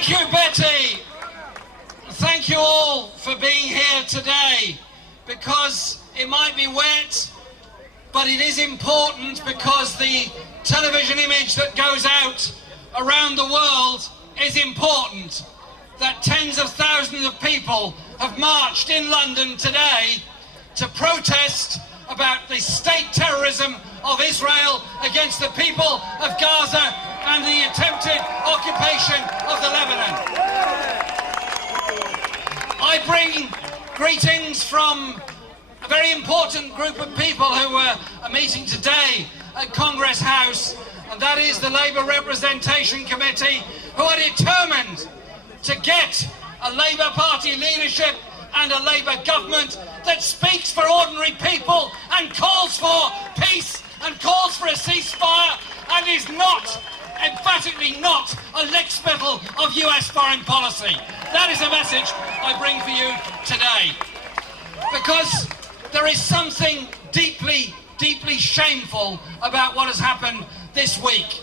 Thank you, Betty. Thank you all for being here today, because it might be wet, but it is important, because the television image that goes out around the world is important. That tens of thousands of people have marched in London today to protest about the state terrorism of Israel against the people of Gaza and the attempted occupation of the Lebanon. I bring greetings from a very important group of people who are meeting today at Congress House, and that is the Labour Representation Committee, who are determined to get a Labour Party leadership and a Labour government that speaks for ordinary people and calls for peace and calls for a ceasefire and is not, emphatically not, a lickspittle of US foreign policy. That is a message I bring for you today. Because there is something deeply, deeply shameful about what has happened this week.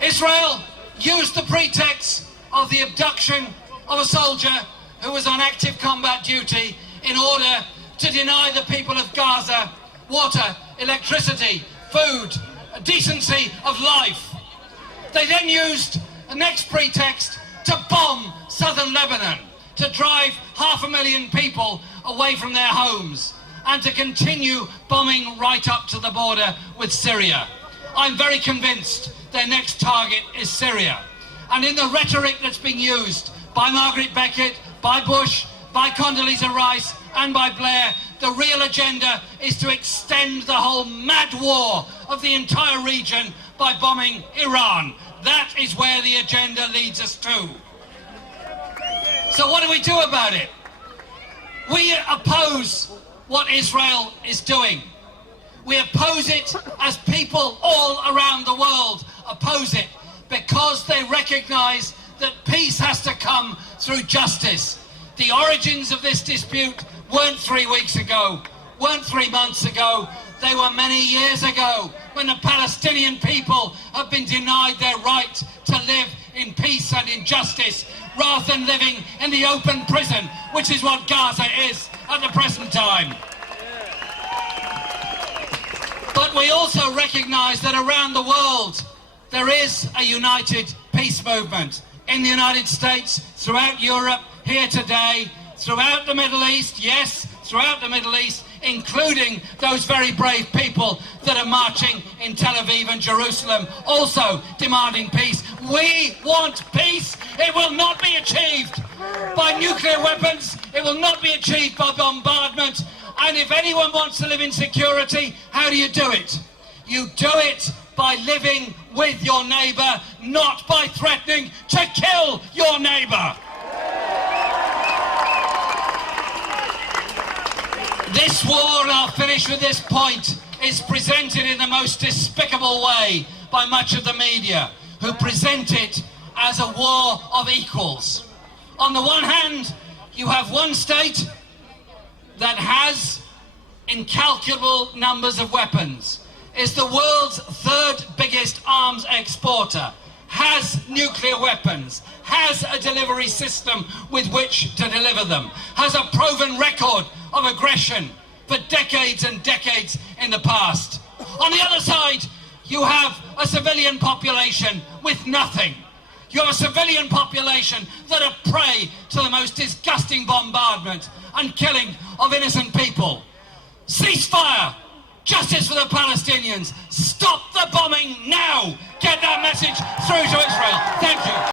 Israel used the pretext of the abduction of a soldier who was on active combat duty in order to deny the people of Gaza water, electricity, food, decency of life. They then used the next pretext to bomb southern Lebanon, to drive 500,000 people away from their homes, and to continue bombing right up to the border with Syria. I'm very convinced their next target is Syria. And in the rhetoric that's being used by Margaret Beckett, by Bush, by Condoleezza Rice and by Blair, the real agenda is to extend the whole mad war of the entire region by bombing Iran. That is where the agenda leads us to. So what do we do about it? We oppose what Israel is doing. We oppose it as people all around the world oppose it, because they recognise that peace has to come through justice. The origins of this dispute weren't 3 weeks ago, weren't 3 months ago. They were many years ago, when the Palestinian people have been denied their right to live in peace and in justice, rather than living in the open prison, which is what Gaza is at the present time. But we also recognise that around the world there is a united peace movement. In the United States, throughout Europe, here today, throughout the Middle East, yes, throughout the Middle East, including those very brave people that are marching in Tel Aviv and Jerusalem, also demanding peace. We want peace. It will not be achieved by nuclear weapons. It will not be achieved by bombardment. And if anyone wants to live in security, how do you do it? You do it by living with your neighbour, not by threatening to kill your neighbour. This war, and I'll finish with this point, is presented in the most despicable way by much of the media, who present it as a war of equals. On the one hand, you have one state that has incalculable numbers of weapons, is the world's third biggest arms exporter, has nuclear weapons, has a delivery system with which to deliver them, has a proven record of aggression for decades and decades in the past. On the other side, you have a civilian population with nothing. You have a civilian population that are prey to the most disgusting bombardment and killing of innocent people. Ceasefire! Justice for the Palestinians! Stop the bombing now! Get that message through to Israel. Thank you.